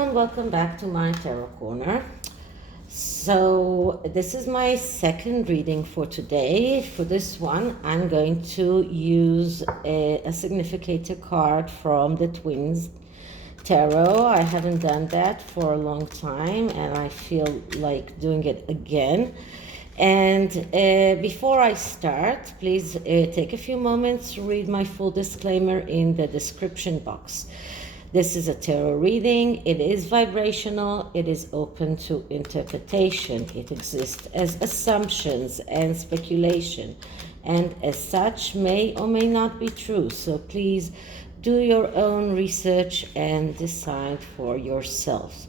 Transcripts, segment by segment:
and welcome back to my Tarot Corner. So this is my second reading for today. For this one, I'm going to use a significator card from the Twins Tarot. I haven't done that for a long time and I feel like doing it again. And before I start, please take a few moments to read my full disclaimer in the description box. This is a tarot reading. It is vibrational. It is open to interpretation. It exists as assumptions and speculation, and as such may or may not be true. So please do your own research and decide for yourselves.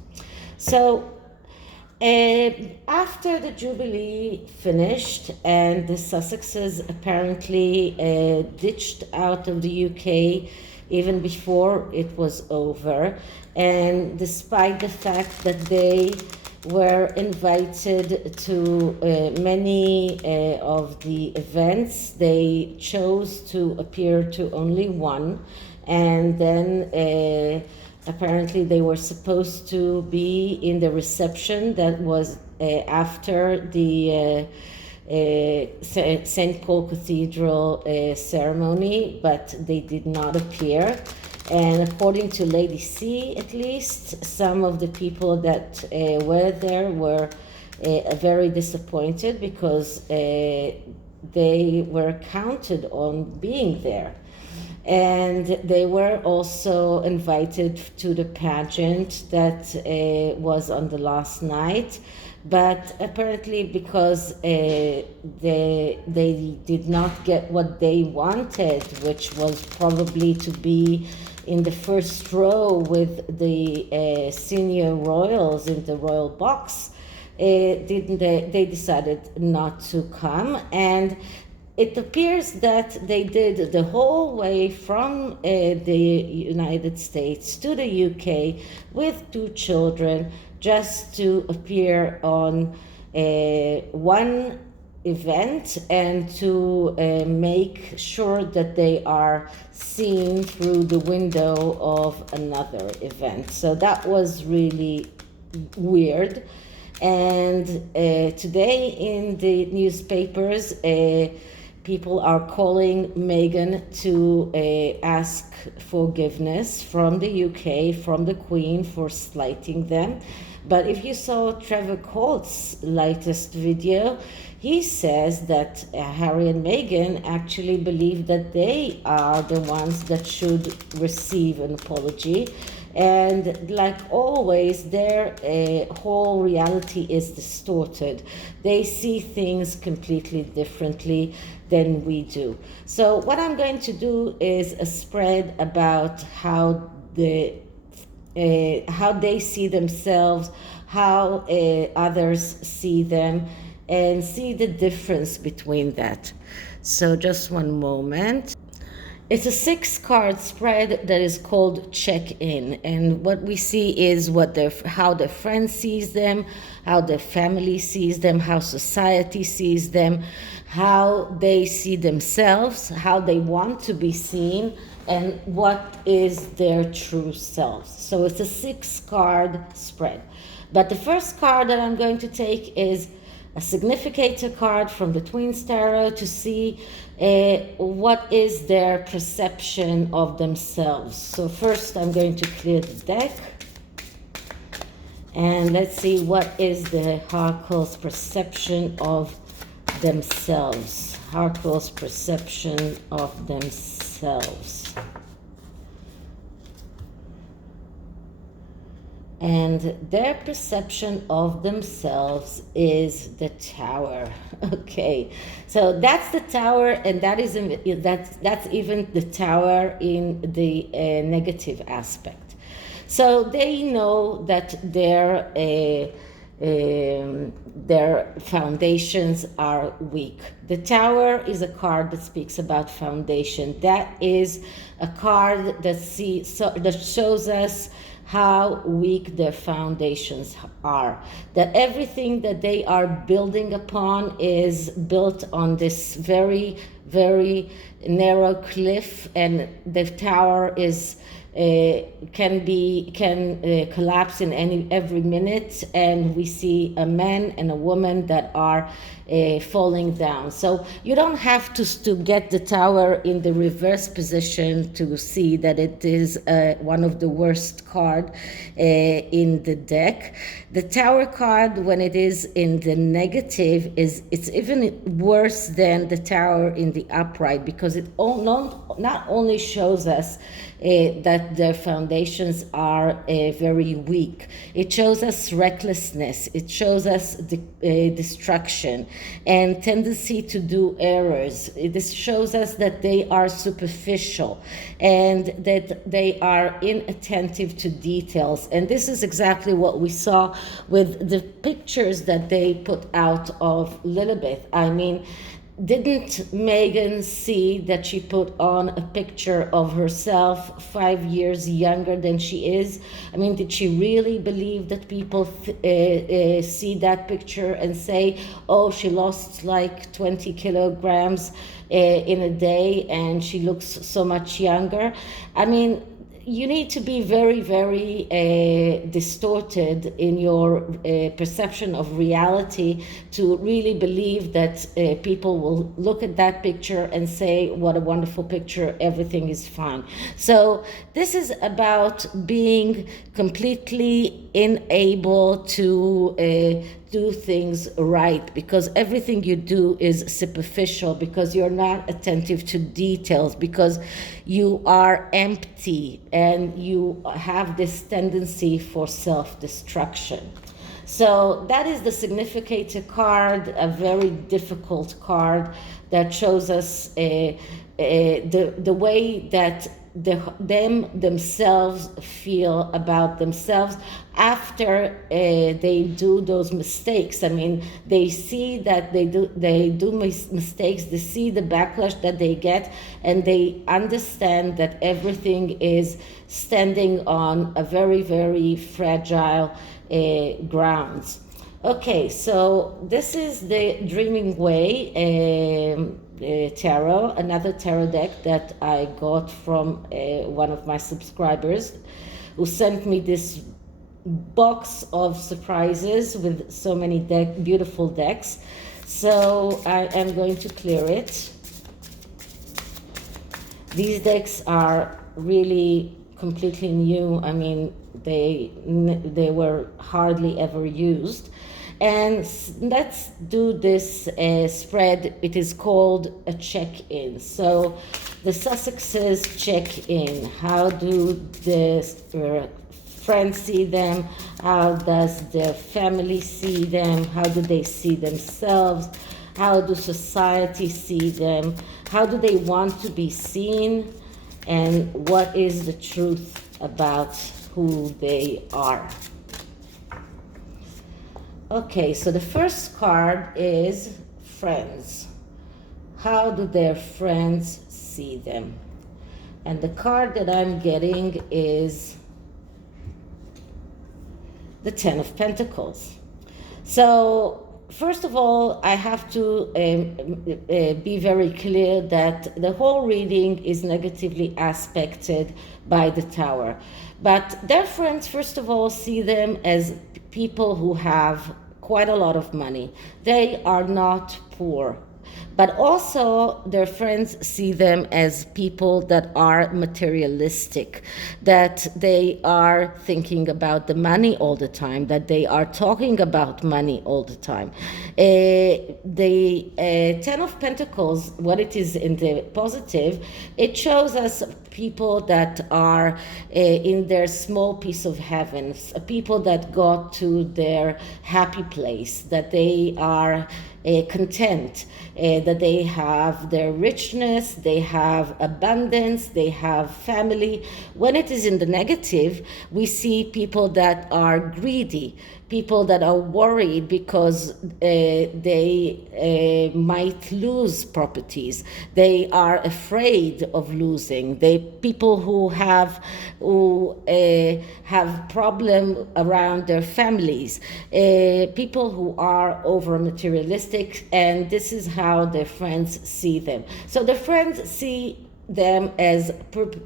So after the Jubilee finished and the Sussexes apparently ditched out of the UK even before it was over, and despite the fact that they were invited to many of the events, they chose to appear to only one, and then apparently they were supposed to be in the reception that was after the St. Paul Cathedral ceremony, but they did not appear. And according to Lady C, at least, some of the people that were there were very disappointed because they were counted on being there. And they were also invited to the pageant that was on the last night. But apparently because they did not get what they wanted, which was probably to be in the first row with the senior royals in the royal box, they decided not to come. And it appears that they did the whole way from the United States to the UK with 2 children, just to appear on one event and to make sure that they are seen through the window of another event. So that was really weird. And today in the newspapers, people are calling Meghan to ask forgiveness from the UK, from the Queen, for slighting them. But if you saw Trevor Colt's latest video, he says that Harry and Meghan actually believe that they are the ones that should receive an apology. And like always, their whole reality is distorted. They see things completely differently than we do. So what I'm going to do is a spread about how they see themselves, how others see them, and see the difference between that. So just one moment. It's a 6-card spread that is called check-in, and what we see is how their friend sees them, how their family sees them, how society sees them, how they see themselves, how they want to be seen, and what is their true selves. So it's a 6-card spread. But the first card that I'm going to take is a significator card from the Twins Tarot to see what is their perception of themselves. So first I'm going to clear the deck. And let's see what is the Markle's perception of themselves. Markle's perception of themselves. And their perception of themselves is the Tower. Okay, so that's the Tower, and that's even the Tower in the negative aspect. So they know that their foundations are weak. The Tower is a card that speaks about foundation. That is a card that shows us how weak their foundations are. That everything that they are building upon is built on this very, very narrow cliff, and the tower is can collapse in every minute, and we see a man and a woman that are falling down. So you don't have to get the tower in the reverse position to see that it is one of the worst card in the deck. The tower card, when it is in the negative, it's even worse than the tower in the upright, because it not only shows us that their foundations are very weak. It shows us recklessness. It shows us destruction and tendency to do errors. This shows us that they are superficial and that they are inattentive to details. And this is exactly what we saw with the pictures that they put out of Lilibeth. I mean, didn't Meghan see that she put on a picture of herself 5 years younger than she is? I mean, did she really believe that people see that picture and say, oh, she lost like 20 kilograms in a day and she looks so much younger? I mean, you need to be very, very distorted in your perception of reality to really believe that people will look at that picture and say, what a wonderful picture, everything is fine. So this is about being completely unable to do things right, because everything you do is superficial, because you're not attentive to details, because you are empty and you have this tendency for self-destruction. So that is the significator card, a very difficult card that shows us the way that themselves feel about themselves after they do those mistakes. I mean, they see that they do mistakes, they see the backlash that they get, and they understand that everything is standing on a very, very fragile grounds. Okay, so this is the Dreaming Way tarot, another tarot deck that I got from one of my subscribers, who sent me this box of surprises with so many beautiful decks. So I am going to clear it. These decks are really completely new. I mean, they were hardly ever used. And let's do this spread. It is called a check-in. So the Sussexes check-in. How do the friends see them? How does their family see them? How do they see themselves? How do society see them? How do they want to be seen? And what is the truth about who they are? Okay, so the first card is friends. How do their friends see them? And the card that I'm getting is the Ten of Pentacles. So first of all, I have to be very clear that the whole reading is negatively aspected by the Tower. But their friends, first of all, see them as people who have quite a lot of money. They are not poor. But also their friends see them as people that are materialistic, that they are thinking about the money all the time, that they are talking about money all the time. The Ten of Pentacles, what it is in the positive, it shows us people that are in their small piece of heaven, people that got to their happy place, that they are content, that they have their richness, they have abundance, they have family. When it is in the negative, we see people that are greedy, people that are worried because they might lose properties. They are afraid of losing. People who have problem around their families, people who are over materialistic, and this is how their friends see them. So their friends see them as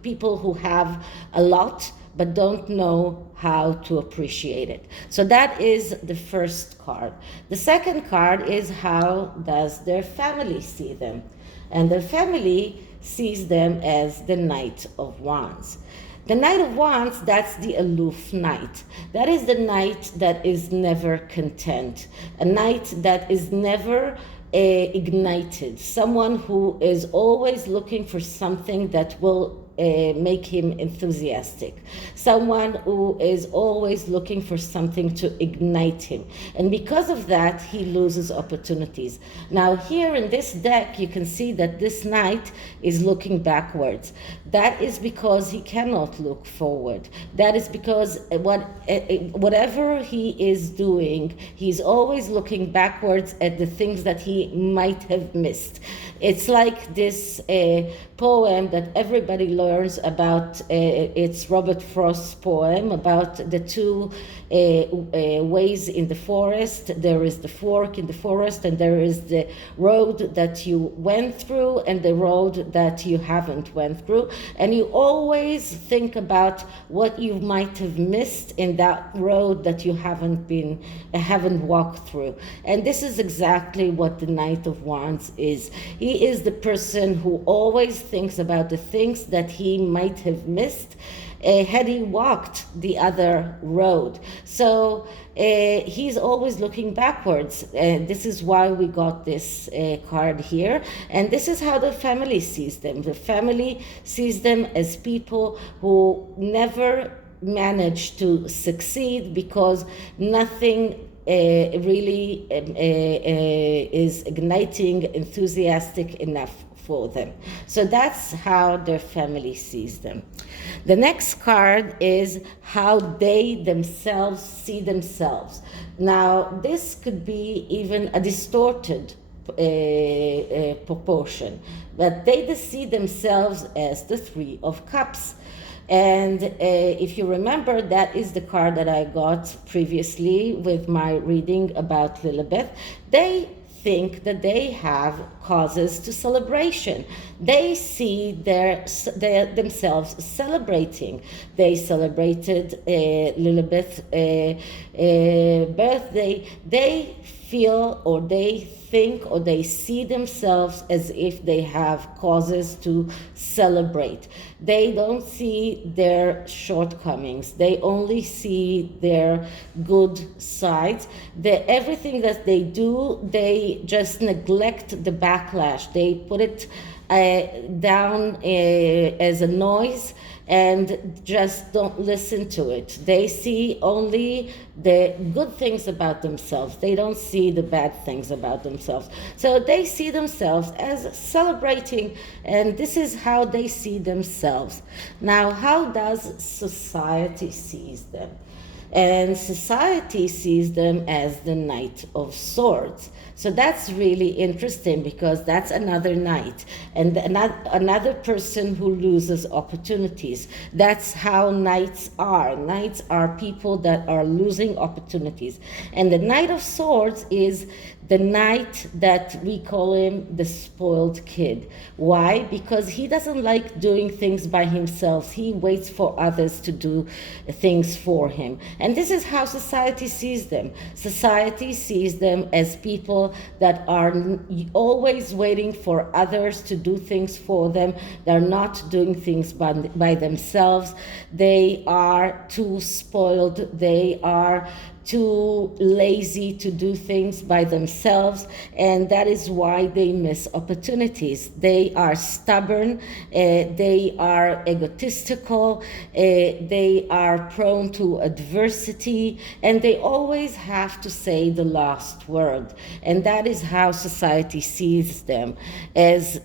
people who have a lot but don't know how to appreciate it. So that is the first card. The second card is how does their family see them? And their family sees them as the Knight of Wands. The Knight of Wands, that's the aloof knight. That is the knight that is never content. A knight that is never ignited. Someone who is always looking for something that will make him enthusiastic. Someone who is always looking for something to ignite him. And because of that, he loses opportunities. Now here in this deck, you can see that this knight is looking backwards. That is because he cannot look forward. That is because whatever he is doing, he's always looking backwards at the things that he might have missed. It's like this poem that everybody learns about. It's Robert Frost's poem about the two ways in the forest. There is the fork in the forest, and there is the road that you went through and the road that you haven't went through. And you always think about what you might have missed in that road that you haven't walked through. And this is exactly what the Knight of Wands is. He is the person who always thinks about the things that he might have missed had he walked the other road. So he's always looking backwards. This is why we got this card here. And this is how the family sees them. The family sees them as people who never manage to succeed because nothing really is igniting, enthusiastic enough for them. So that's how their family sees them. The next card is how they themselves see themselves. Now, this could be even a distorted proportion, but they see themselves as the Three of Cups. And if you remember, that is the card that I got previously with my reading about Lilibeth. They think that they have causes to celebration. They see themselves celebrating. They celebrated Lilibeth's birthday. They feel or they think or they see themselves as if they have causes to celebrate. They don't see their shortcomings. They only see their good sides. Everything that they do, they just neglect the backlash. They put it down as a noise and just don't listen to it. They see only the good things about themselves. They don't see the bad things about themselves. So they see themselves as celebrating, and this is how they see themselves. Now, how does society sees them? And society sees them as the Knight of Swords. So that's really interesting because that's another knight and another person who loses opportunities. That's how knights are. Knights are people that are losing opportunities. And the Knight of Swords is the knight that we call him the spoiled kid. Why? Because he doesn't like doing things by himself. He waits for others to do things for him. And this is how society sees them. Society sees them as people that are always waiting for others to do things for them. They're not doing things by themselves. They are too spoiled. They are too lazy to do things by themselves, and that is why they miss opportunities. They are stubborn, they are egotistical, they are prone to adversity, and they always have to say the last word. And that is how society sees them, as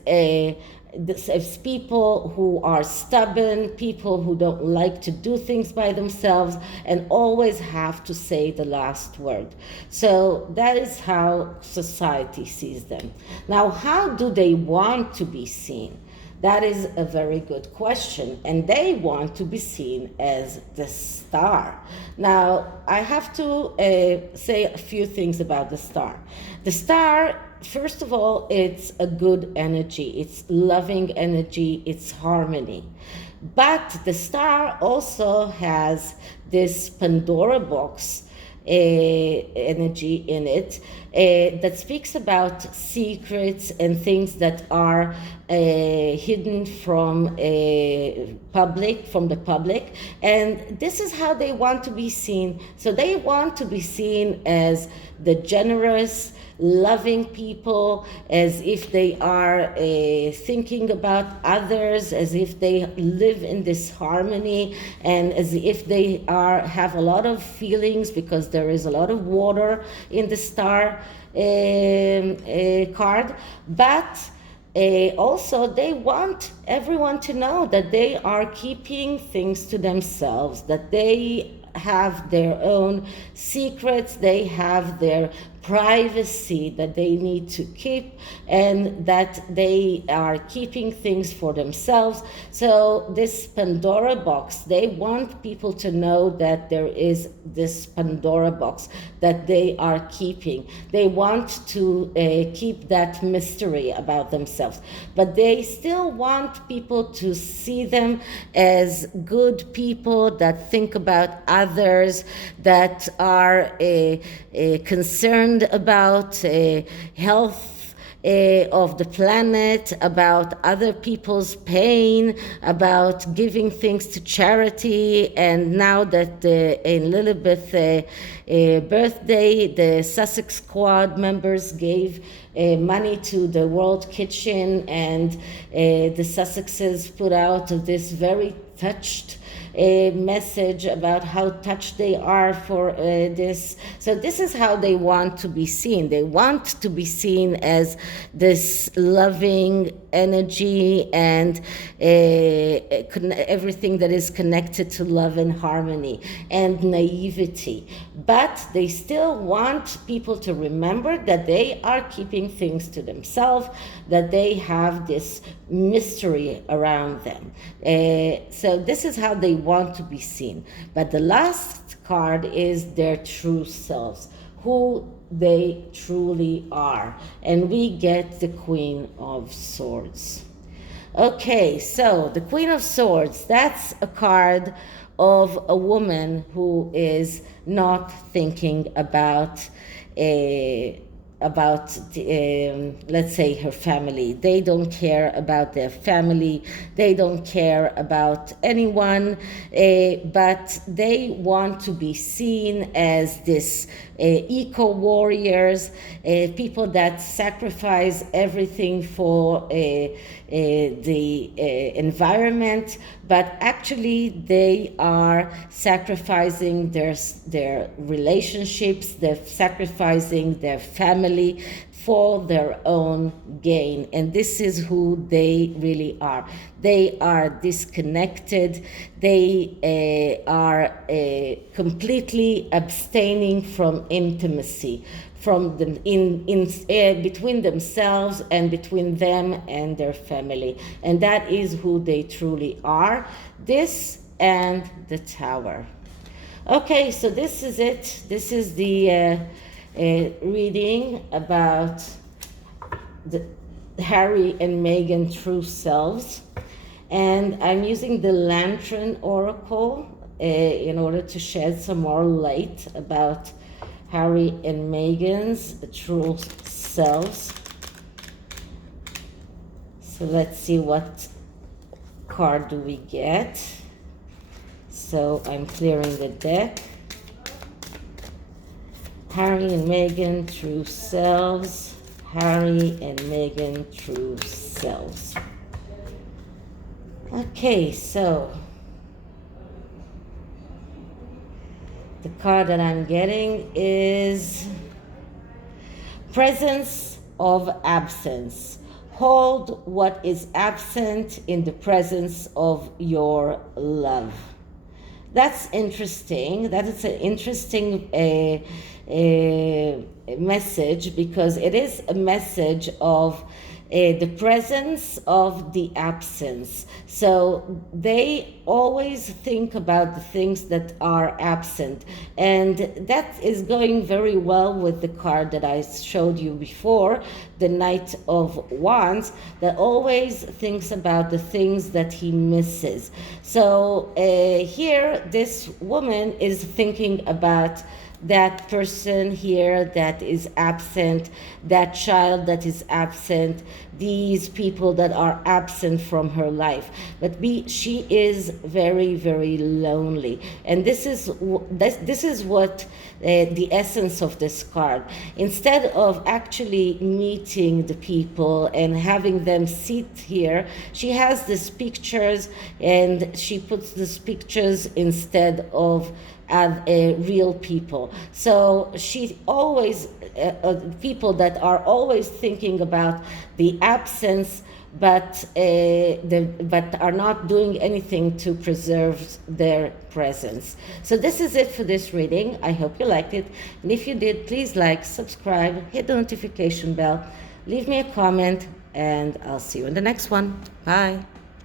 people who are stubborn, people who don't like to do things by themselves and always have to say the last word. So that is how society sees them. Now, how do they want to be seen? That is a very good question. And they want to be seen as the star. Now, I have to say a few things about the star. The star first of all, it's a good energy. It's loving energy. It's harmony. But the star also has this Pandora box energy in it that speaks about secrets and things that are hidden from the public, and this is how they want to be seen. So they want to be seen as the generous, loving people, as if they are thinking about others, as if they live in this harmony, and as if they have a lot of feelings, because there is a lot of water in the star card. But also they want everyone to know that they are keeping things to themselves, that they have their own secrets, they have their privacy that they need to keep, and that they are keeping things for themselves. So this Pandora box, they want people to know that there is this Pandora box that they are keeping. They want to keep that mystery about themselves, but they still want people to see them as good people that think about others, that are concerned about health of the planet, about other people's pain, about giving things to charity. And now that in Lilibeth's birthday, the Sussex squad members gave money to the World Kitchen, and the Sussexes put out this very touched a message about how touched they are for this. So this is how they want to be seen. They want to be seen as this loving energy and everything that is connected to love and harmony and naivety. But they still want people to remember that they are keeping things to themselves, that they have this mystery around them. So this is how they want to be seen. But the last card is their true selves, who they truly are. And we get the Queen of Swords. Okay, so the Queen of Swords, that's a card of a woman who is not thinking about let's say her family. They don't care about their family, they don't care about anyone, but they want to be seen as this eco-warriors, people that sacrifice everything for the environment, but actually they are sacrificing their relationships, they're sacrificing their family for their own gain. And this is who they really are. They are disconnected. They are completely abstaining from intimacy, from them between themselves and between them and their family. And that is who they truly are. This and the Tower. Okay, so this is it. This is the reading about the Harry and Meghan true selves. And I'm using the Lantern Oracle in order to shed some more light about Harry and Meghan's true selves. So let's see what card do we get. So I'm clearing the deck. Harry and Meghan true selves. Harry and Meghan true selves. Okay, so the card that I'm getting is Presence of Absence. Hold what is absent in the presence of your love. That's interesting. That is an interesting message, because it is a message of the presence of the absence. So they always think about the things that are absent, and that is going very well with the card that I showed you before, the Knight of Wands, that always thinks about the things that he misses. So here this woman is thinking about that person here that is absent, that child that is absent, these people that are absent from her life. But she is very, very lonely. And this is what the essence of this card. Instead of actually meeting the people and having them sit here, she has these pictures, and she puts these pictures instead of real people. So she always, people that are always thinking about the absence, but are not doing anything to preserve their presence. So this is it for this reading. I hope you liked it, and if you did, please like, subscribe, hit the notification bell, leave me a comment, and I'll see you in the next one. Bye.